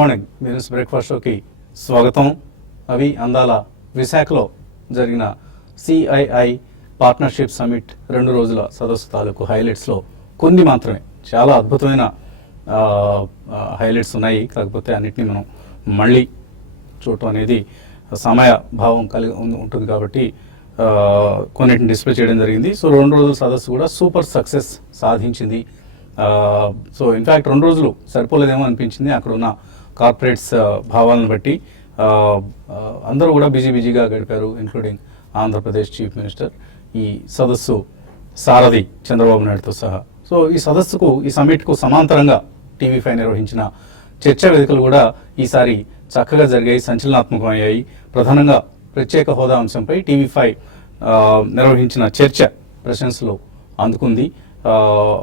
Morning business breakfast షోకి స్వాగతం. అవి అందాల విశాఖలో జరిగిన సిఐఐ పార్ట్నర్షిప్ సమిట్ 2 రోజుల సదస్సు తాలూకు హైలైట్స్లో కొన్ని మాత్రమే. చాలా అద్భుతమైన హైలైట్స్ ఉన్నాయి, కాకపోతే అన్నిటినీ మనం మళ్ళీ చూడటం అనేది సమయ భావం కలిగి ఉంటుంది కాబట్టి కొన్నిటిని డిస్ప్లే చేయడం జరిగింది. సో 2 రోజుల సదస్సు కూడా సూపర్ సక్సెస్ సాధించింది. సో ఇన్ఫ్యాక్ట్ 2 రోజులు సరిపోలేదేమో అనిపించింది. అక్కడ ఉన్న కార్పొరేట్స్ భావాలను బట్టి అందరూ కూడా బిజీగా గడిపారు, ఇంక్లూడింగ్ ఆంధ్రప్రదేశ్ చీఫ్ మినిస్టర్, ఈ సదస్సు సారథి చంద్రబాబు నాయుడుతో సహా. సో ఈ సదస్సుకు, ఈ సమ్మిట్కు సమాంతరంగా TV5 నిర్వహించిన చర్చా వేదికలు కూడా ఈసారి చక్కగా జరిగాయి, సంచలనాత్మకమయ్యాయి. ప్రధానంగా ప్రత్యేక హోదా అంశంపై TV5 నిర్వహించిన చర్చ ప్రశంసలు అందుకుంది.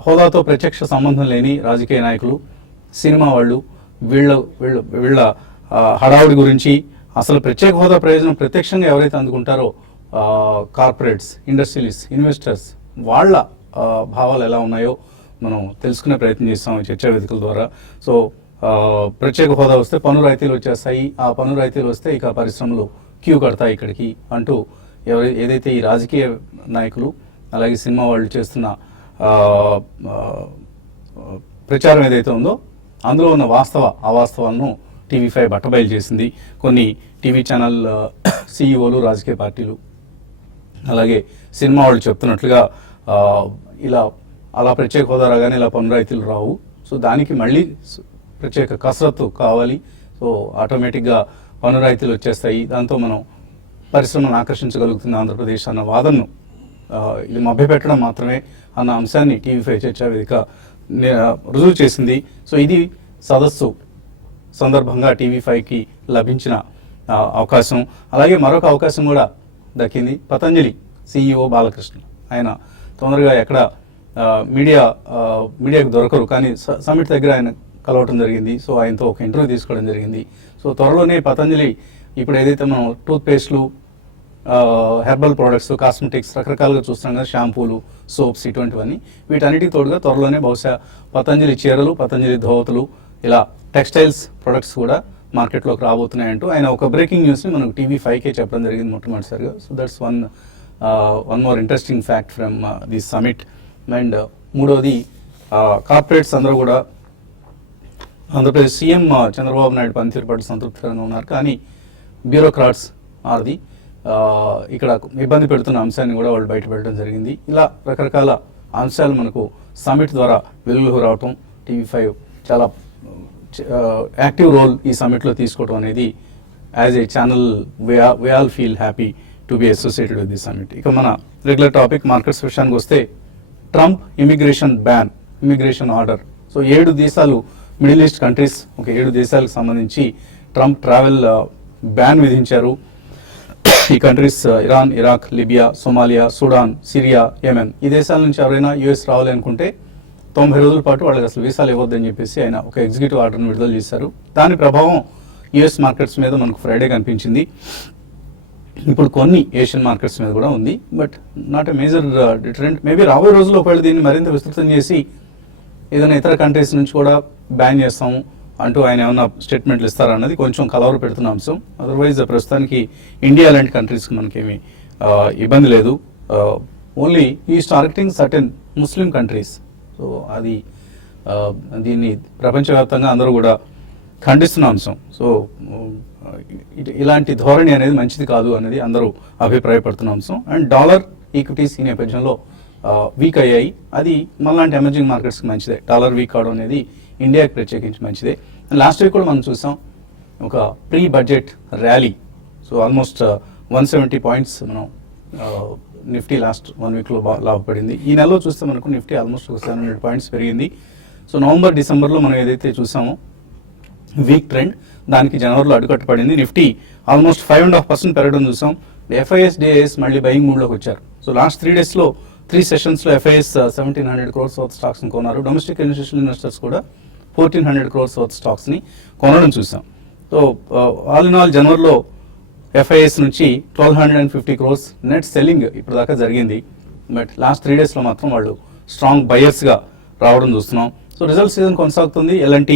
హోదాతో ప్రత్యక్ష సంబంధం లేని రాజకీయ నాయకులు, సినిమా వాళ్ళు, వీళ్ళ హడావుడి గురించి, అసలు ప్రత్యేక హోదా ప్రయోజనం ప్రత్యక్షంగా ఎవరైతే అందుకుంటారో కార్పొరేట్స్, ఇండస్ట్రియలిస్ట్, ఇన్వెస్టర్స్, వాళ్ళ భావాలు ఎలా ఉన్నాయో మనం తెలుసుకునే ప్రయత్నం చేస్తాం ఈ చర్చా వేదికల ద్వారా. సో ప్రత్యేక హోదా వస్తే పన్ను రాయితీలు వచ్చేస్తాయి, ఆ పన్ను రాయితీలు వస్తే ఇక పరిశ్రమలు క్యూ కడతాయి ఇక్కడికి అంటూ ఏదైతే ఈ రాజకీయ నాయకులు అలాగే సినిమా వాళ్ళు చేస్తున్న ప్రచారం ఏదైతే ఉందో అందులో ఉన్న అవాస్తవాలను TV5 బట్టబయలు చేసింది. కొన్ని టీవీ ఛానల్ CEOలు, రాజకీయ పార్టీలు అలాగే సినిమా వాళ్ళు చెప్తున్నట్లుగా అలా ప్రత్యేక హోదా రాగానే ఇలా పన్ను రాయితీలు రావు, సో దానికి మళ్ళీ ప్రత్యేక కసరత్తు కావాలి, సో ఆటోమేటిక్గా పన్ను రాయితీలు వచ్చేస్తాయి, దాంతో మనం పరిశ్రమను ఆకర్షించగలుగుతుంది ఆంధ్రప్రదేశ్ అన్న వాదనను ఇది మభ్యపెట్టడం మాత్రమే అన్న అంశాన్ని TV5 చర్చా వేదిక రుజువు చేసింది. సో ఇది సదస్సు సందర్భంగా TV5కి లభించిన అవకాశం. అలాగే మరొక అవకాశం కూడా దక్కింది. పతంజలి CEO బాలకృష్ణ, ఆయన తొందరగా ఎక్కడ మీడియాకు దొరకరు, కానీ సమిట్ దగ్గర ఆయన కలవటం జరిగింది. సో ఆయనతో ఒక ఇంటర్వ్యూ తీసుకోవడం జరిగింది. సో త్వరలోనే పతంజలి ఇప్పుడు ఏదైతే మనం టూత్పేస్ట్లు, హెర్బల్ ప్రోడక్ట్స్, కాస్మెటిక్స్ రకరకాలుగా చూస్తాం కదా, షాంపూలు, సోప్స్, ఇటువంటివన్నీ, వీటన్నిటికి తోడుగా త్వరలోనే బహుశా పతంజలి చీరలు, పతంజలి ధోవతులు, ఇలా టెక్స్టైల్స్ ప్రొడక్ట్స్ కూడా మార్కెట్లోకి రాబోతున్నాయంటూ ఆయన ఒక బ్రేకింగ్ న్యూస్ని మనకు TV5కే చెప్పడం జరిగింది మొట్టమొదటిసారిగా. So that's one more interesting fact from this summit. And మూడవది, కార్పొరేట్స్ అందరూ కూడా ఆంధ్రప్రదేశ్ సీఎం చంద్రబాబు నాయుడు పనితీరు పట్ల సంతృప్తికరంగా ఉన్నారు, కానీ బ్యూరోక్రాట్స్ ఆర్ది ఇక్కడ ఇబ్బంది పెడుతున్న అంశాన్ని కూడా వాళ్ళు బయట పెట్టడం జరిగింది. ఇలా రకరకాల అంశాలు మనకు సమిట్ ద్వారా వెలుగులోకి రావటం, TV5 చాలా యాక్టివ్ రోల్ ఈ సమిట్లో తీసుకోవడం అనేది as a channel we all feel happy to be associated with the summit. ఇక మన రెగ్యులర్ టాపిక్ మార్కెట్స్ విషయానికి వస్తే, ట్రంప్ ఇమిగ్రేషన్ ఆర్డర్. సో 7 దేశాలు, మిడిల్ ఈస్ట్ కంట్రీస్, ఒక 7 దేశాలకు సంబంధించి ట్రంప్ ట్రావెల్ బ్యాన్ విధించారు. ఈ countries Iran, Iraq, Libya, Somalia, Sudan, Syria, Yemen. ఈ దేశాల నుంచి ఎవరైనా US రావాలి అనుకుంటే 90 రోజుల పాటు వాళ్ళకి అసలు వీసాలు ఇవ్వద్దని చెప్పేసి ఆయన ఒక ఎగ్జిక్యూటివ్ ఆర్డర్ను విడుదల చేశారు. దాని ప్రభావం US మార్కెట్స్ మీద మనకు ఫ్రైడే కనిపించింది. ఇప్పుడు కొన్ని ఏషియన్ మార్కెట్స్ మీద కూడా ఉంది, but not a major deterrent. Maybe రాబోయే రోజుల్లో ఒకవేళ దీన్ని మరింత విస్తృతం చేసి ఏదైనా ఇతర కంట్రీస్ నుంచి కూడా బ్యాన్ చేస్తాము అంటూ ఆయన ఏమన్నా స్టేట్మెంట్లు ఇస్తారన్నది కొంచెం కలవర పెడుతున్న అంశం. అదర్వైజ్ ప్రస్తుతానికి ఇండియా లాంటి కంట్రీస్కి మనకేమీ ఇబ్బంది లేదు. Only is targeting certain Muslim countries. So అది దీన్ని ప్రపంచవ్యాప్తంగా అందరూ కూడా ఖండిస్తున్న అంశం. సో ఇలాంటి ధోరణి అనేది మంచిది కాదు అనేది అందరూ అభిప్రాయపడుతున్న అంశం. అండ్ డాలర్ ఈక్విటీస్ ఈ నేపథ్యంలో వీక్ అయ్యాయి. అది మనలాంటి ఎమర్జింగ్ మార్కెట్స్కి మంచిదే. డాలర్ వీక్ అవడం అనేది ఇండియాకి ప్రత్యేకించి మంచిదే. లాస్ట్ వీక్ కూడా మనం చూసాం ఒక pre budget rally. So almost 170 points మనం నిఫ్టీ లాస్ట్ 1 వీక్లో లాభపడింది. ఈ నెలలో చూస్తే మనకు నిఫ్టీ ఆల్మోస్ట్ 700 పాయింట్స్ పెరిగింది. సో నవంబర్, డిసెంబర్లో మనం ఏదైతే చూసామో వీక్ ట్రెండ్, దానికి జనవరిలో అడ్డుకట్టబడింది. నిఫ్టీ ఆల్మోస్ట్ 5.5% పెరగడం చూసాం. FIS, DIS మళ్ళీ బయింగ్ మూడ్లోకి వచ్చారు. సో లాస్ట్ 3 డేస్లో 3 సెషన్స్లో FIS 1700 crores వర్త్ స్టాక్స్ని కొన్నారు. డొమెస్టిక్ ఇన్స్టిట్యూషనల్ ఇన్వెస్టర్స్ కూడా 1400 crores వర్త్ స్టాక్స్ని కొనడం చూసాం. సో ఆల్ ఇన్ ఆల్ జనవరిలో FIS నుంచి 1250 crores నెట్ సెల్లింగ్ ఇప్పుడు దాకా జరిగింది. బట్ లాస్ట్ 3 డేస్లో మాత్రం వాళ్ళు స్ట్రాంగ్ బయర్స్గా రావడం చూస్తున్నాం. సో రిజల్ట్ సీజన్ కొనసాగుతుంది. L&T,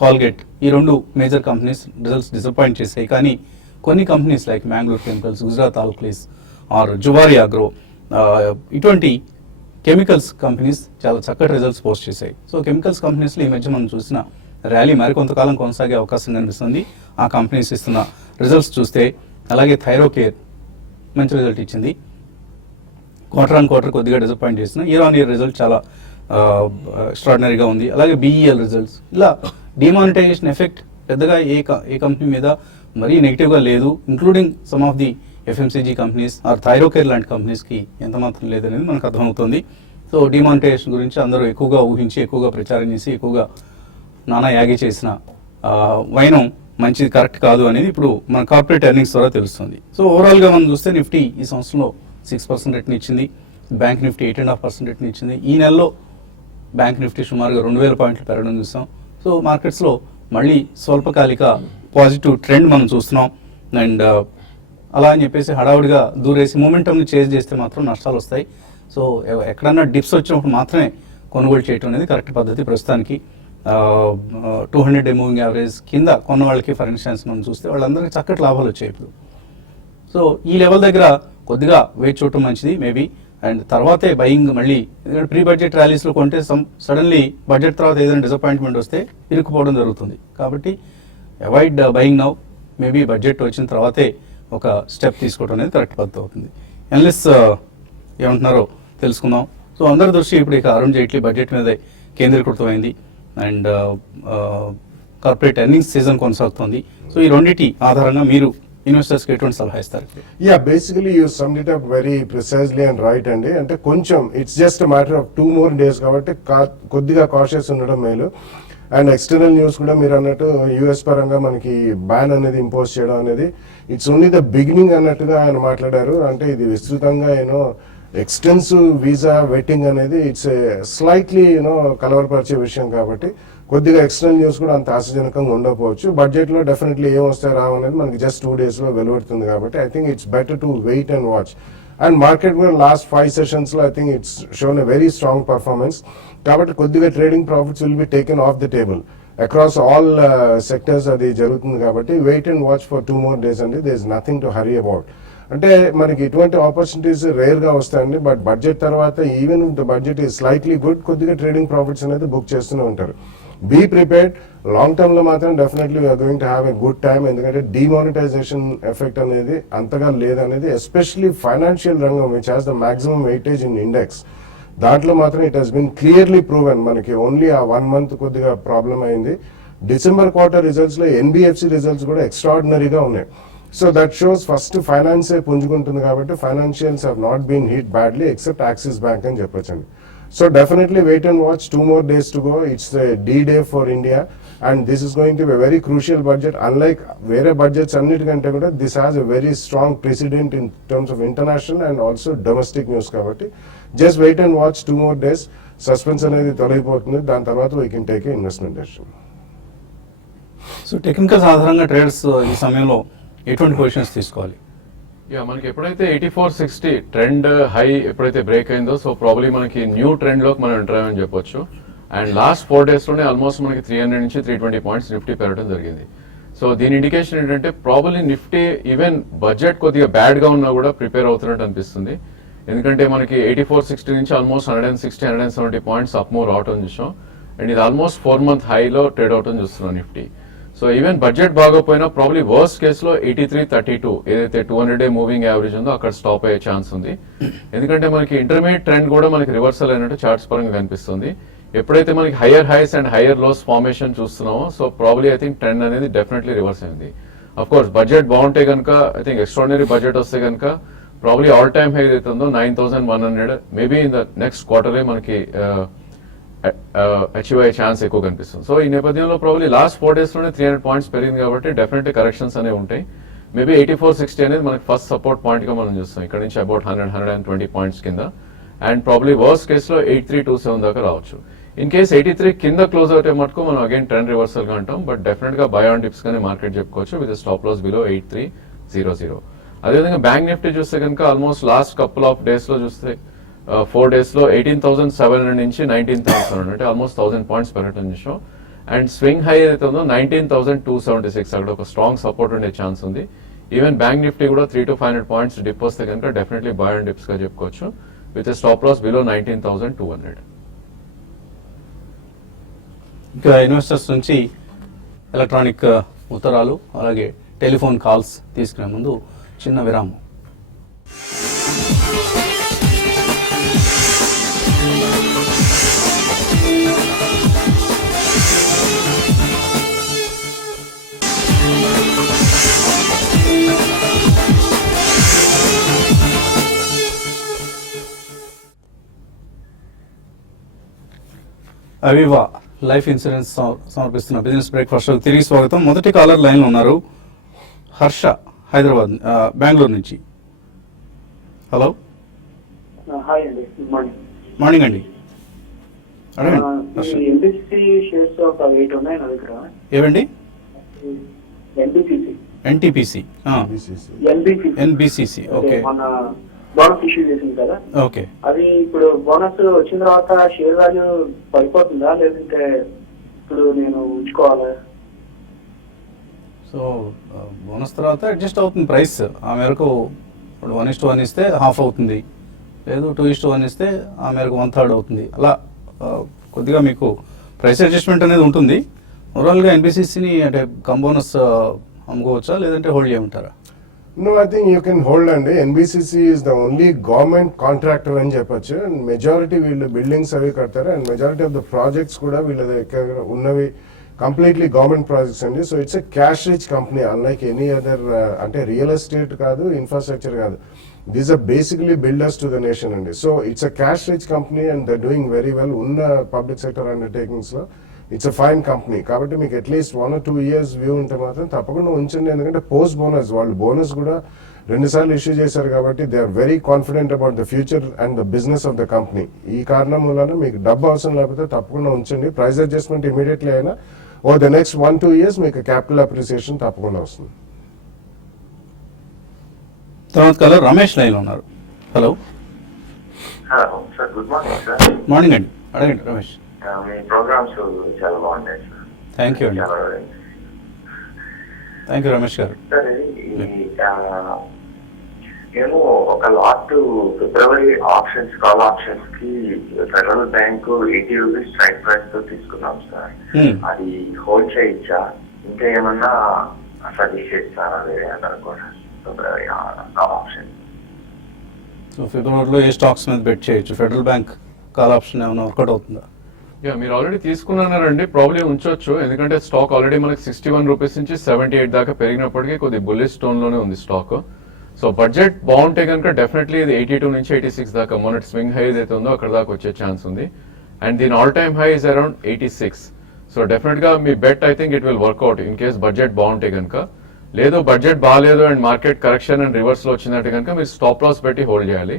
Colgate ఈ రెండు మేజర్ కంపెనీస్ రిజల్ట్స్ డిసప్పాయింట్ చేశాయి. కానీ కొన్ని companies like Mangalore chemicals, Gujarat alkalies or Zuari agro ఇటువంటి కెమికల్స్ కంపెనీస్ చాలా చక్కటి రిజల్ట్స్ పోస్ట్ చేశాయి. సో కెమికల్స్ కంపెనీస్లో ఈ మధ్య మనం చూసిన ర్యాలీ మరికొంతకాలం కొనసాగే అవకాశం కనిపిస్తుంది ఆ కంపెనీస్ ఇస్తున్న రిజల్ట్స్ చూస్తే. అలాగే థైరోకేర్ మంచి రిజల్ట్ ఇచ్చింది. క్వార్టర్ ఆన్ క్వార్టర్ కొద్దిగా డిసప్పాయింట్ చేసిన, ఇయర్ ఆన్ ఇయర్ రిజల్ట్ చాలా ఎక్స్ట్రాడినరీగా ఉంది. అలాగే బీఈఎల్ రిజల్ట్స్, ఇలా డిమానిటైజేషన్ ఎఫెక్ట్ పెద్దగా ఏ కంపెనీ మీద మరీ నెగిటివ్గా లేదు, including some of the FMCG companies or Thyrocare లాంటి కంపెనీస్కి ఎంత మాత్రం లేదనేది మనకు అర్థమవుతుంది. సో డిమానిటైజేషన్ గురించి అందరూ ఎక్కువగా ఊహించి, ఎక్కువగా ప్రచారం చేసి, ఎక్కువగా నానా యాగి చేసిన వైనం మంచిది, కరెక్ట్ కాదు అనేది ఇప్పుడు మన కార్పొరేట్ ఎర్నింగ్స్ ద్వారా తెలుస్తుంది. సో ఓవరాల్గా మనం చూస్తే నిఫ్టీ ఈ సంవత్సరంలో 6% రిటర్న్ ఇచ్చింది, బ్యాంక్ నిఫ్టీ 8.5% రిటర్న్ ఇచ్చింది. ఈ నెలలో బ్యాంక్ నిఫ్టీ సుమారుగా 2000 పాయింట్లు పెరగడం చూస్తాం. సో మార్కెట్స్లో మళ్ళీ స్వల్పకాలిక పాజిటివ్ ట్రెండ్ మనం చూస్తున్నాం. అండ్ అలా అని చెప్పేసి హడావుడిగా దూరేసి మూమెంటంని చేంజ్ చేస్తే మాత్రం నష్టాలు వస్తాయి. సో ఎక్కడన్నా డిప్స్ వచ్చినప్పుడు మాత్రమే కొనుగోలు చేయడం అనేది కరెక్ట్ పద్ధతి. ప్రస్తుతానికి 200-day మూవింగ్ యావరేజ్ కింద కొన్న వాళ్ళకి ఫర్ ఇన్స్టెన్స్ మనం చూస్తే వాళ్ళందరికీ చక్కటి లాభాలు వచ్చాయి ఇప్పుడు. సో ఈ లెవెల్ దగ్గర కొద్దిగా వెయిట్ చూడటం మంచిది మేబీ. అండ్ తర్వాతే బయింగ్ మళ్ళీ, ఎందుకంటే ప్రీ బడ్జెట్ ర్యాలీస్లో కొంటే సడన్లీ బడ్జెట్ తర్వాత ఏదైనా డిసప్పాయింట్మెంట్ వస్తే ఇరుక్కుపోవడం జరుగుతుంది. కాబట్టి avoid buying now, maybe budget వచ్చిన తర్వాతే ఒక స్టెప్ తీసుకోవడం అనేది కరెక్ట్ పద్ధతి అవుతుంది. ఎనలిస్ట్ ఏమంటున్నారో తెలుసుకుందాం. సో అందరి దృష్టి ఇప్పుడు ఇక అరుణ్ జైట్లీ బడ్జెట్ మీదే కేంద్రీకృతమైంది అండ్ కార్పొరేట్ ఎర్నింగ్స్ సీజన్ కొనసాగుతుంది. సో ఈ రెండింటి ఆధారంగా మీరు ఇన్వెస్టర్స్కి ఎటువంటి సలహా ఇస్తారు? Yeah, basically you summed it up very precisely and right అండి. అంటే కొంచెం it's just matter of 2 more days కాబట్టి కొద్దిగా కాషియస్ ఉండడం మేలు. అండ్ ఎక్స్టర్నల్ న్యూస్ కూడా మీరు అన్నట్టు యుఎస్ పరంగా మనకి బ్యాన్ అనేది ఇంపోజ్ చేయడం అనేది ఇట్స్ ఓన్లీ ద బిగినింగ్ అన్నట్టుగా ఆయన మాట్లాడారు. అంటే ఇది విస్తృతంగా ఎక్స్టెన్సివ్ వీసా వెయిటింగ్ అనేది ఇట్స్ స్లైట్లీ కలవరపరిచే విషయం కాబట్టి కొద్దిగా ఎక్స్టర్నల్ న్యూస్ కూడా అంత ఆశాజనకంగా ఉండకపోవచ్చు. బడ్జెట్లో డెఫినెట్లీ ఏం వస్తాయి రావు అనేది మనకి జస్ట్ 2 daysలో వెలువడుతుంది కాబట్టి I think it's better to wait and watch. And market కూడా లాస్ట్ 5 sessions లో I think it's shown a very strong performance. కాబట్టి కొద్దిగా trading profits will be taken off the table across all sectors. అది జరుగుతుంది కాబట్టి wait and watch for 2 more days అండి. There is nothing to hurry about. అంటే మనకి ఇటువంటి opportunities రేర్గా వస్తాయండి. బట్ బడ్జెట్ తర్వాత even the budget is slightly good, కొద్దిగా ట్రేడింగ్ ప్రాఫిట్స్ అనేది బుక్ చేస్తూనే ఉంటారు. Be prepared. లాంగ్ టర్మ్ లో మాత్రం definitely we're going to have a good time. ఎందుకంటే డిమానిటైజేషన్ ఎఫెక్ట్ అనేది అంతగా లేదనేది, ఎస్పెషలీ ఫైనాన్షియల్ రంగం which has the maximum weightage in index, దాంట్లో మాత్రం it has been clearly proven. మనకి ఓన్లీ ఆ 1 month కొద్దిగా ప్రాబ్లం అయింది. డిసెంబర్ క్వార్టర్ రిజల్ట్స్ లో ఎన్బిఎఫ్సి రిజల్ట్స్ కూడా ఎక్స్ట్రాడినరీగా ఉన్నాయి. సో దట్ షోస్ ఫస్ట్ ఫైనాన్సే పుంజుకుంటుంది కాబట్టి financials have not been hit badly except Axis bank అని చెప్పొచ్చండి. So definitely wait and watch. 2 more days to go. It's the D-Day for India and this is going to be a very crucial budget. Unlike where budgets annittikante kuda this has a very strong precedent in terms of international and also domestic news kabatti just wait and watch 2 more days. Suspense anedi tolaipotundi. Dan tarvata we can take a investment decision. So technicals ఆధారంగా traders ఈ సమయంలో ఎటువంటి positions తీసుకోవాలి? మనకి ఎప్పుడైతే 8460 trend high ఎప్పుడైతే break అయిందో so probably మనకి న్యూ ట్రెండ్ లోకి మనం ఎంటర్ అయ్యామని చెప్పొచ్చు. అండ్ లాస్ట్ 4 days లోనే ఆల్మోస్ట్ మనకి 300 నుంచి 320 పాయింట్స్ నిఫ్టీ పెరగడం జరిగింది. సో దీని ఇండికేషన్ ఏంటంటే ప్రాబ్లీ నిఫ్టీ ఈవెన్ బడ్జెట్ కొద్దిగా బ్యాడ్ గా ఉన్నా కూడా ప్రిపేర్ అవుతున్నట్టు అనిపిస్తుంది. ఎందుకంటే మనకి 8460 నుంచి ఆల్మోస్ట్ 160-170 పాయింట్స్ అప్ మూవ్ రావటం చూసాం. అండ్ ఇది ఆల్మోస్ట్ 4 month హైలో ట్రేడ్ అవటం చూస్తున్నాం నిఫ్టీ. సో ఈవెన్ బడ్జెట్ బాగోపోయినా ప్రాబ్లీ వర్స్ట్ కేసులో 83.32 ఏదైతే 200-day మూవింగ్ యావరేజ్ ఉందో అక్కడ స్టాప్ అయ్యే ఛాన్స్ ఉంది. ఎందుకంటే మనకి ఇంటర్మీడియట్ ట్రెండ్ కూడా మనకి రివర్సల్ అయినట్టు చార్ట్స్ పరంగా కనిపిస్తుంది. ఎప్పుడైతే మనకి higher highs and higher lows formation చూస్తున్నామో so probably I think trend అనేది డెఫినెట్లీ రివర్స్ అయింది. అఫ్ కోర్స్ బడ్జెట్ బాగుంటే కనుక ఐ థింక్ ఎక్స్ట్రాడినరీ బడ్జెట్ వస్తే కనుక ప్రాబ్లీ ఆల్ టైమ్ హై అవుతుందో 9100 మేబీ ఇన్ ద నెక్స్ట్ క్వార్టరే మనకి అచీవ్ అయ్యే ఛాన్స్ ఎక్కువ కనిపిస్తుంది. సో ఈ నేపథ్యంలో ప్రాబ్లీ లాస్ట్ 4 days లోనే 300 పాయింట్స్ పెరిగింది కాబట్టి డెఫినెట్లీ కరెక్షన్స్ అనేవి ఉంటాయి. మేబీ 8460 అనేది మనకి ఫస్ట్ సపోర్ట్ పాయింట్ గా మనం చూస్తాం. ఇక్కడ నుంచి అబౌట్ 100-120 పాయింట్స్ కింద. అండ్ ప్రాబ్లీ వర్స్ట్ కేసులో 8327 దాకా రావచ్చు. ఇన్ కేస్ 83 కింద క్లోజ్ అవుతే మటుకు మనం అగైన్ ట్రెండ్ రివర్సల్ గా అంటాం. బట్ డెఫినెట్ గా బై ఆన్ డిప్స్ గానే మార్కెట్ చెప్పుకోవచ్చు విత్ స్టాప్ లాస్ బిలో 8300. అదేవిధంగా బ్యాంక్ నిఫ్టీ చూస్తే కనుక almost last couple of days లో చూస్తే 4 days లో 18,700 నుంచి 19,000 అంటే ఆల్మోస్ట్ 1000 పాయింట్స్ పెరగటం చూసాం. అండ్ స్వింగ్ హై ఏదైతే ఉందో 19,276 అక్కడ ఒక స్ట్రాంగ్ సపోర్ట్ ఉండే ఛాన్స్ ఉంది. ఈవెన్ బ్యాంక్ నిఫ్టీ కూడా 300 to 500 పాయింట్స్ డిప్ వస్తే కనుక డెఫినెట్లీ బై అండ్ డిప్స్ గా చెప్పుకోవచ్చు విత్ స్టాప్ లాస్ బిలో 19,200. ఇంకా ఇన్వెస్టర్స్ నుంచి ఎలక్ట్రానిక్ ఉత్తరాలు అలాగే టెలిఫోన్ కాల్స్ తీసుకునే ముందు చిన్న విరామం. అవివా లైఫ్ ఇన్సూరెన్స్ సమర్పిస్తున్న బిజినెస్ బ్రేక్ఫాస్ట్ షోకి తిరిగి స్వాగతం. మొదటి కాలర్ లైన్లో ఉన్నారు హర్ష, హైదరాబాద్, బెంగళూరు నుంచి. హలో, హాయ్ అండి, గుడ్ మార్నింగ్. మార్నింగ్ అండి. అడగండి హర్ష. ఎన్బిసిసి షేర్స్ ఒక 8 ఉన్నాయి నా దగ్గర. ఏవండి? NBCC, NTPC, NBCC. ఓకే, మన బోనస్ ఇష్యూ చేసింది కదా. ఓకే. అది ఇప్పుడు బోనస్ వచ్చిన తర్వాత షేర్ వాల్యూ పడిపోతుందా, లేదంటే ఇప్పుడు నేను ఉంచుకోవాలా? సో బోనస్ తర్వాత అడ్జస్ట్ అవుతుంది ప్రైస్. ఆ మేరకు ఇప్పుడు 1:1 ఇస్తే హాఫ్ అవుతుంది, లేదు 2:1 ఇస్తే ఆ మేరకు 1/3 అవుతుంది. అలా కొద్దిగా మీకు ప్రైస్ అడ్జస్ట్మెంట్ అనేది ఉంటుంది. ఓవరాల్గా ఎన్బిసిసిని అంటే కమ్ బోనస్ అమ్ముకోవచ్చా లేదంటే హోల్డ్ చేయమంటారా? No, I think you can hold అండి. NBCC is the only government contractor అని చెప్పొచ్చు. అండ్ మెజారిటీ వీళ్ళు బిల్డింగ్స్ అవి కడతారు and majority of the projects కూడా వీళ్ళ దగ్గర ఉన్నవి కంప్లీట్లీ గవర్నమెంట్ ప్రాజెక్ట్స్ అండి. So it's a cash rich company, unlike any other. అంటే రియల్ ఎస్టేట్ కాదు, ఇన్ఫ్రాస్ట్రక్చర్ కాదు, these are basically builders to the nation అండి. So it's a cash rich company and the doing very well. ఉన్న public sector undertakings లో it's a fine company. కాబట్టి మీకు at least 1 or 2 years view ఉంటే మాత్రం తప్పకుండా ఉంచండి. ఎందుకంటే పోస్ట్ బోనస్, వాళ్ళు బోనస్ కూడా 2 సార్లు ఇష్యూ చేశారు కాబట్టి they are very confident about the future and the business of the company. ఈ కారణం వలన మీకు డబ్బు అవసరం లేకపోతే తప్పకుండా ఉంచండి. ప్రైస్ అడ్జస్ట్మెంట్ ఇమీడియట్లీ అయినా ఓ ద నెక్స్ట్ 1-2 years మీకు క్యాపిటల్ అప్రిసియేషన్ తప్పకుండా వస్తుంది. తర్వాత కలర్ రమేష్ లైన్లో ఉన్నారు. Hello sir, good morning sir. Morning అండి, అడగండి రమేష్. మీ ప్రోగ్రామ్స్ చాలా బాగున్నాయి సార్. థ్యాంక్ యూ అండి. థ్యాంక్ యూ రమేష్ గారు. సార్, మేము ఒక లాట్ ఫిబ్రవరి ఆప్షన్స్, కాల్ ఆప్షన్స్ కి federal bank 80 rupees strike price తో తీసుకున్నాం సార్. అది హోల్డ్ చేయొచ్చా, ఇంకా ఏమన్నా సజెస్ట్ చేస్తారా వేరే అన్నారు కూడా ఫిబ్రవరి కాల్ ఆప్షన్? సో ఫిబ్రవరిలో ఏ స్టాక్స్ మీద బెట్ చేయొచ్చు? ఫెడరల్ బ్యాంక్ కాల్ ఆప్షన్ ఏమైనా వర్కౌట్ అవుతుందా? మీరు ఆల్రెడీ తీసుకున్నారండి, ప్రాబ్లమ్ ఉంచొచ్చు. ఎందుకంటే స్టాక్ ఆల్రెడీ మనకి 61 రూపీస్ నుంచి 78 దాకా పెరిగినప్పటికీ కొద్ది బుల్లిష్ టోన్ లోనే ఉంది స్టాక్. సో బడ్జెట్ బాగుంటే కనుక డెఫినెట్లీ ఇది 82 నుంచి 86 దాకా మొన్నటి స్వింగ్ హై ఏదైతే ఉందో అక్కడ దాకా వచ్చే ఛాన్స్ ఉంది. అండ్ దీని all time high is around 86. So definite గా మీ bet I think it will work out in case budget బాగుంటే కనుక. లేదు బడ్జెట్ బాగాలేదు and market correction and reverse లో వచ్చిందంటే కనుక మీరు స్టాప్ లాస్ పెట్టి హోల్డ్ చేయాలి.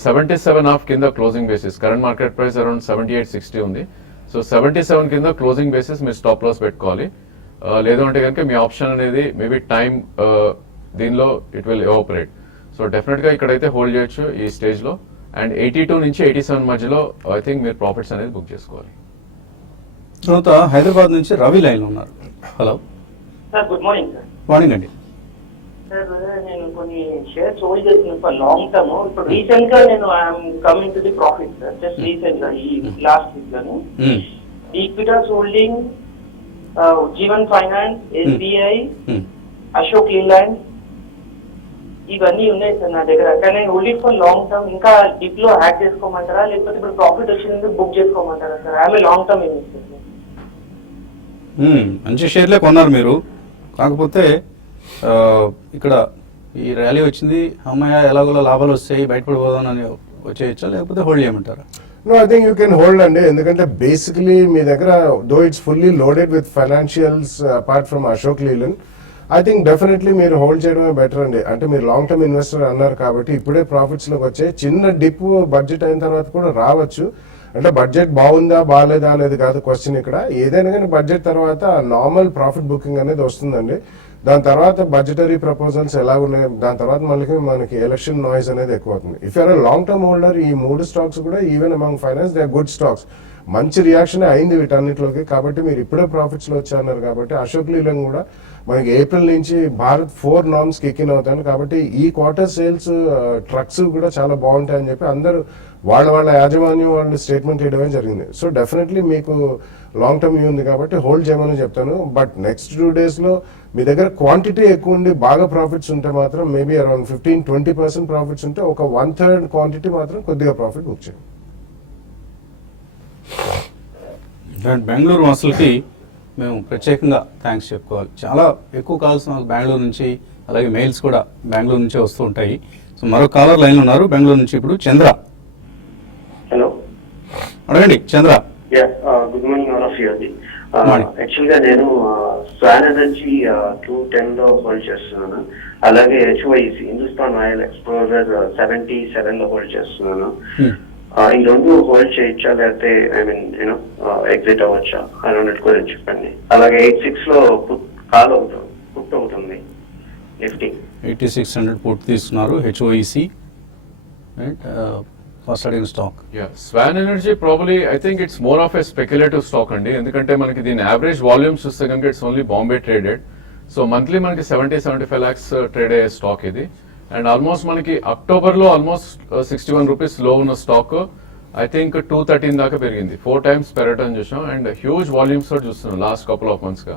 77.5 కింద closing basis, current market price around 78.60 ఉంది. సో 77 కింద క్లోజింగ్ బేసిస్ మీరు స్టాప్ లాస్ పెట్టుకోవాలి. లేదు అంటే కనుక మీ ఆప్షన్ అనేది మేబీ టైం దీనిలో it will evaporate. So definite గా ఇక్కడైతే హోల్డ్ చేయొచ్చు ఈ స్టేజ్ లో. అండ్ 82 నుంచి 87 మధ్యలో ఐ థింక్ మీరు ప్రాఫిట్స్ అనేది బుక్ చేసుకోవాలి. తర్వాత హైదరాబాద్ నుంచి రవి లైన్లో ఉన్నారు. Hello sir, good morning sir. Morning అండి. సార్, నేను కొన్ని షేర్స్ హోల్డ్ చేస్తున్నాను ఫర్ లాంగ్ టర్మ్. ఇప్పుడు రీసెంట్ గా నేను I'm coming to the profit sir. Just recent గా ఈ లాస్ట్ వీక్ లోనే Equitas holding, Jeevan finance, SBI, Ashok Leyland ఇవన్నీ ఉన్నాయి సార్ నా దగ్గర. కానీ ఓన్లీ ఫర్ లాంగ్ టర్మ్. ఇంకా డిప్ లో యాడ్ చేసుకోమంటారా, లేకపోతే ఇప్పుడు ప్రాఫిట్ వచ్చినందుకు బుక్ చేసుకోమంటారా sir? I'm long term investor. మంచి షేర్లే కొన్నారు మీరు. కాకపోతే ఇక్కడ ఈ ర్యాలీ వచ్చింది, అమ్మాయి ఎలాగోలా లాభాలు వస్తాయి బయటపడిపోదామని వచ్చేయచ్చా లేకపోతే హోల్డ్ చేయమంటారా? No, I think you can hold అండి. ఎందుకంటే బేసికలీ మీ దగ్గర though it's fully loaded with financials apart from Ashok లీలన్, I think definitely మీరు హోల్డ్ చేయడమే బెటర్ అండి. అంటే మీరు లాంగ్ టర్మ్ ఇన్వెస్టర్ అన్నారు కాబట్టి ఇప్పుడే ప్రాఫిట్స్ లోకి వచ్చాయి. చిన్న డిప్ బడ్జెట్ అయిన తర్వాత కూడా రావచ్చు. అంటే బడ్జెట్ బాగుందా బాగాలేదా అనేది కాదు క్వశ్చన్ ఇక్కడ. ఏదైనా కానీ బడ్జెట్ తర్వాత నార్మల్ ప్రాఫిట్ బుకింగ్ అనేది వస్తుందండి. దాని తర్వాత బడ్జెటరీ ప్రపోజల్స్ ఎలా ఉన్నాయి, దాని తర్వాత మనకి ఎలక్షన్ నాయిస్ అనేది ఎక్కువ అవుతుంది. If you're long term holder, ఈ 3 స్టాక్స్ కూడా even among finance they are good stocks. మంచి రియాక్షన్ అయింది వీటన్నిటిలోకి. కాబట్టి మీరు ఇప్పుడే ప్రాఫిట్స్ లో వచ్చారన్నారు. కాబట్టి అశోక్ లీలాండ్ కూడా మనకి ఏప్రిల్ నుంచి భారత్ 4 నార్మ్స్ కిక్ ఇన్ అవుతాను. కాబట్టి ఈ క్వార్టర్ సేల్స్ ట్రక్స్ కూడా చాలా బాగుంటాయని చెప్పి అందరూ వాళ్ళ యాజమాన్యం వాళ్ళు స్టేట్మెంట్ ఇవ్వడం జరిగింది. సో డెఫినెట్లీ మీకు లాంగ్ టర్మ్ వ్యూ ఉంది కాబట్టి హోల్డ్ చేయమని చెప్తాను. బట్ నెక్స్ట్ 2 days లో మీ దగ్గర క్వాంటిటీ ఎక్కువ ఉండి బాగా ప్రాఫిట్స్ ఉంటే మాత్రం మేబీ అరౌండ్ 15-20% ప్రాఫిట్స్ ఉంటే ఒక 1/3 క్వాంటిటీ మాత్రం కొద్దిగా ప్రాఫిట్ బుక్ చేయండి. బెంగళూరు వాసులకి మేము ప్రత్యేకంగా థ్యాంక్స్ చెప్పుకోవాలి. చాలా ఎక్కువ కాల్స్ మాకు బెంగళూరు నుంచి, అలాగే మెయిల్స్ కూడా బెంగళూరు నుంచే వస్తూ ఉంటాయి. సో మరో కాలర్ లైన్లో ఉన్నారు బెంగళూరు నుంచి. ఇప్పుడు చంద్ర, హలో, అడగండి Chandra. Good morning all of you అండి. Morning. యాక్చువల్ గా నేను స్వాన్ ఎనర్జీ 210 లో హోల్డ్ చేస్తున్నాను. అలాగే HYC హిందుస్థాన్ ఆయిల్ ఎక్స్ప్లోరర్ 77 లో హోల్డ్ చేస్తున్నాను. ఈ 2 హోల్డ్ చేయొచ్చా, లేకపోతే ఐ మీన్ యూనో ఎగ్జిట్ అవ్వచ్చా అని గురించి చెప్పండి. అలాగే 86 లో పుట్ అవుతుంది నిఫ్టీ. 8600 పుట్ తీసుకున్నారు HOEC ఫస్ట్ అడిగిన stock. Swan energy probably I think it's more of a speculative stock అండి. ఎందుకంటే మనకి దీని యావరేజ్ వాల్యూమ్స్ చూస్తే కనుక it's only Bombay traded. So monthly మనకి 70-75 lakhs ట్రేడ్ అయ్యే స్టాక్ ఇది. అండ్ ఆల్మోస్ట్ మనకి అక్టోబర్ లో ఆల్మోస్ట్ 61 రూపీస్ లో ఉన్న స్టాక్ ఐ థింక్ 213 దాకా పెరిగింది. 4 times పెరగటం చూసాం. అండ్ హ్యూజ్ వాల్యూమ్స్ తో చూస్తున్నాం లాస్ట్ కపుల్ ఆఫ్ మంత్స్ గా.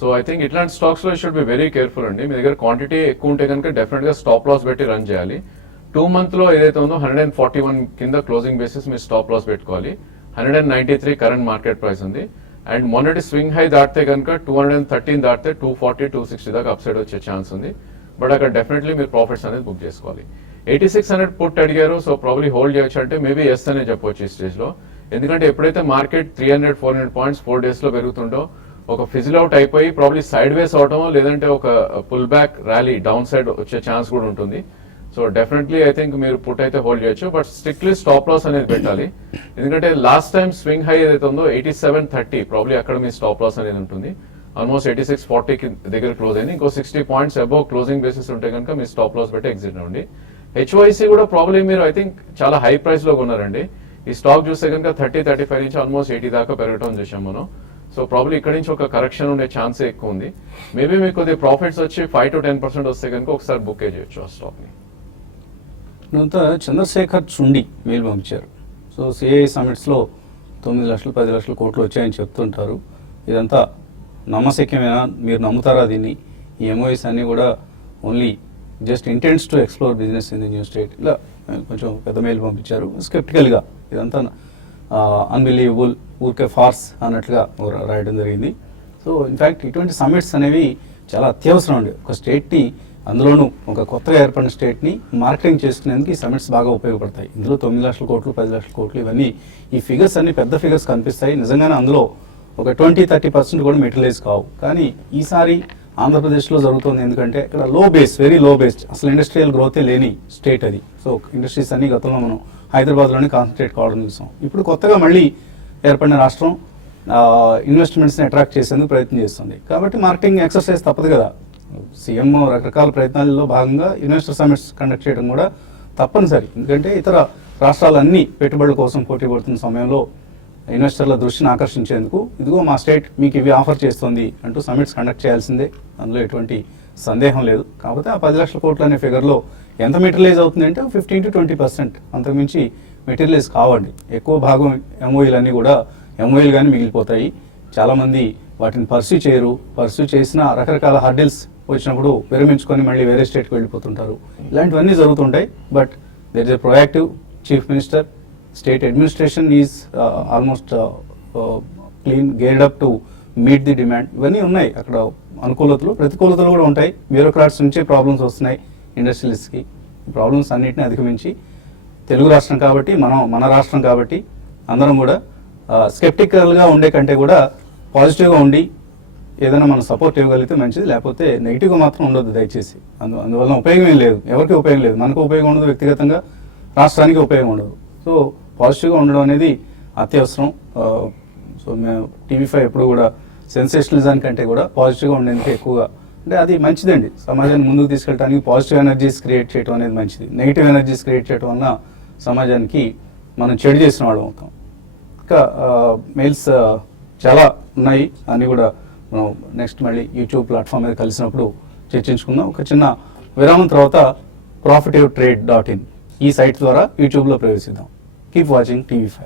సో ఐ థింక్ ఇట్లాంటి స్టాక్స్ లో షుడ్ బి వెరీ కేర్ఫుల్ అండి. మీ దగ్గర క్వాంటిటీ ఎక్కువ ఉంటే కనుక డెఫినెట్ గా స్టాప్ లాస్ పెట్టి రన్ చేయాలి. 2 month లో ఏదైతే ఉందో 141 కింద క్లోజింగ్ బేసిస్ మీరు స్టాప్ లాస్ పెట్టుకోవాలి. 193 కరెంట్ మార్కెట్ ప్రైస్ ఉంది. అండ్ మొన్నటి స్వింగ్ హై దాటితే కనుక 213 దాటితే 240-260 దాకా అప్సైడ్ వచ్చే ఛాన్స్ ఉంది. బట్ అక్కడ డెఫినెట్లీ మీరు ప్రాఫిట్స్ అనేది బుక్ చేసుకోవాలి. 8600 పుట్ అడిగారు. సో ప్రాబ్లీ హోల్డ్ చేయొచ్చు అంటే మేబీ ఎస్ అనే చెప్పొచ్చు ఈ స్టేజ్ లో. ఎందుకంటే ఎప్పుడైతే మార్కెట్ 300-400 పాయింట్స్ 4 days లో పెరుగుతుందో ఒక ఫిజిల్ అవుట్ అయిపోయి ప్రాబ్లీ సైడ్ వేస్ అవటం, లేదంటే ఒక pull back rally downside వచ్చే ఛాన్స్ కూడా ఉంటుంది. సో డెఫినెట్లీ ఐ థింక్ మీరు పుట్ అయితే హోల్డ్ చేయొచ్చు. బట్ స్ట్రిక్ట్లీ స్టాప్ లాస్ అనేది పెట్టాలి. ఎందుకంటే లాస్ట్ టైం స్వింగ్ హై ఏదైతే ఉందో 8730 ప్రాబ్లీ అక్కడ మీ స్టాప్ లాస్ అనేది ఉంటుంది. ఆల్మోస్ట్ 8640 దగ్గర క్లోజ్ అయింది. ఇంకో 60 పాయింట్స్ అబౌవ్ క్లోజింగ్ బేసిస్ ఉంటే కనుక మీ స్టాప్ లాస్ పెట్టి ఎగ్జిట్ అవ్వండి. HYC కూడా ప్రాబ్లీ మీరు ఐ థింక్ చాలా హై ప్రైస్ లో కొన్నారండి. ఈ స్టాక్ చూస్తే కనుక 30-35 నుంచి ఆల్మోస్ట్ 80 దాకా పెరగటం చూసాం మనం. సో ప్రాబ్లీ ఇక్కడ నుంచి ఒక కరెక్షన్ ఉండే ఛాన్సే ఎక్కువ ఉంది. మేబీ మీకు కొద్దిగా ప్రాఫిట్స్ వచ్చి 5-10% వస్తే కనుక ఒకసారి బుక్ చేయొచ్చు ఆ స్టాక్ ని. ఇదంతా చంద్రశేఖర్ చుండి మెయిల్ పంపించారు. సో సిఐ సమిట్స్లో 9 లక్షలు 10 లక్షల కోట్లు వచ్చాయని చెప్తుంటారు. ఇదంతా నమ్మశక్యమేనా, మీరు నమ్ముతారా దీన్ని? ఈ ఎంఓఎస్ అన్నీ కూడా only just intents to explore business in the new state, ఇలా కొంచెం పెద్ద మెయిల్ పంపించారు. స్కెప్టికల్గా ఇదంతా అన్బిలీవబుల్, ఊరికే ఫార్స్ అన్నట్లుగా రాయడం జరిగింది. సో ఇన్ఫ్యాక్ట్ ఇటువంటి సమిట్స్ అనేవి చాలా అత్యవసరం అండి. ఒక స్టేట్ని, అందులోనూ ఒక కొత్తగా ఏర్పడిన స్టేట్ని మార్కెటింగ్ చేసుకునేందుకు ఈ సమిట్స్ బాగా ఉపయోగపడతాయి. ఇందులో 9 లక్షల కోట్లు 10 లక్షల కోట్లు ఇవన్నీ ఈ ఫిగర్స్ అన్ని పెద్ద ఫిగర్స్ కనిపిస్తాయి. నిజంగానే అందులో ఒక 20-30% కూడా మెటీరియలైజ్ కావు. కానీ ఈసారి ఆంధ్రప్రదేశ్లో జరుగుతుంది. ఎందుకంటే ఇక్కడ లో బేస్, వెరీ లో బేస్డ్, అసలు ఇండస్ట్రియల్ గ్రోతే లేని స్టేట్ అది. సో ఇండస్ట్రీస్ అన్ని గతంలో మనం హైదరాబాద్లోనే కాన్సన్ట్రేట్ కావడం చూసాం. ఇప్పుడు కొత్తగా మళ్ళీ ఏర్పడిన రాష్ట్రం ఇన్వెస్ట్మెంట్స్ని అట్రాక్ట్ చేసేందుకు ప్రయత్నం చేస్తుంది. కాబట్టి మార్కెటింగ్ ఎక్సర్సైజ్ తప్పదు కదా. సీఎం రకరకాల ప్రయత్నాల్లో భాగంగా ఇన్వెస్టర్ సమిట్స్ కండక్ట్ చేయడం కూడా తప్పనిసరి. ఎందుకంటే ఇతర రాష్ట్రాలన్నీ పెట్టుబడుల కోసం పోటీ పడుతున్న సమయంలో ఇన్వెస్టర్ల దృష్టిని ఆకర్షించేందుకు ఇదిగో మా స్టేట్ మీకు ఇవి ఆఫర్ చేస్తుంది అంటూ సమిట్స్ కండక్ట్ చేయాల్సిందే, అందులో ఎటువంటి సందేహం లేదు. కాకపోతే ఆ 10 లక్షల కోట్లు అనే ఫిగర్లో ఎంత మెటీరియలైజ్ అవుతుంది అంటే 15-20%, అంతకుమించి మెటీరియలైజ్ కావండి. ఎక్కువ భాగం ఎంఓఈలు అన్నీ కూడా ఎంఓఈలు కానీ మిగిలిపోతాయి. చాలామంది వాటిని పర్స్యూ చేయరు. పర్స్యూ చేసిన రకరకాల హర్డిల్స్ వచ్చినప్పుడు విరమించుకొని మళ్ళీ వేరే స్టేట్కి వెళ్ళిపోతుంటారు. ఇలాంటివన్నీ జరుగుతుంటాయి. But there is a proactive chief minister, state administration is almost clean, geared up to meet the demand. ఇవన్నీ ఉన్నాయి. అక్కడ అనుకూలతలు ప్రతికూలతలు కూడా ఉంటాయి. బ్యూరోక్రాట్స్ నుంచే ప్రాబ్లమ్స్ వస్తున్నాయి ఇండస్ట్రియలిస్ట్కి. ప్రాబ్లమ్స్ అన్నింటినీ అధిగమించి తెలుగు రాష్ట్రం కాబట్టి, మన రాష్ట్రం కాబట్టి అందరం కూడా స్కెప్టికల్గా ఉండే కంటే కూడా పాజిటివ్గా ఉండి ఏదైనా మనం సపోర్ట్ ఇవ్వగలిగితే మంచిది. లేకపోతే నెగిటివ్గా మాత్రం ఉండొద్దు దయచేసి. అందువల్ల ఉపయోగం ఏం లేదు, ఎవరికి ఉపయోగం లేదు. మనకు ఉపయోగం ఉండదు, వ్యక్తిగతంగా రాష్ట్రానికి ఉపయోగం ఉండదు. సో పాజిటివ్గా ఉండడం అనేది అత్యవసరం. సో మేము TV5 ఎప్పుడు కూడా సెన్సేషనలిజాన్ కంటే కూడా పాజిటివ్గా ఉండేందుకు ఎక్కువగా అంటే అది మంచిదండి. సమాజాన్ని ముందుకు తీసుకెళ్ళడానికి పాజిటివ్ ఎనర్జీస్ క్రియేట్ చేయడం అనేది మంచిది. నెగిటివ్ ఎనర్జీస్ క్రియేట్ చేయడం వల్ల సమాజానికి మనం చెడు చేసిన వాళ్ళం అవుతాం. ఇంకా మెయిల్స్ చాలా ఉన్నాయి, అన్నీ కూడా మనం నెక్స్ట్ మళ్ళీ యూట్యూబ్ ప్లాట్ఫామ్ మీద కలిసినప్పుడు చర్చించుకుందాం. ఒక చిన్న విరామం తర్వాత profitivetrade.in ఈ సైట్ ద్వారా యూట్యూబ్లో ప్రవేశిద్దాం. Keep watching TV5.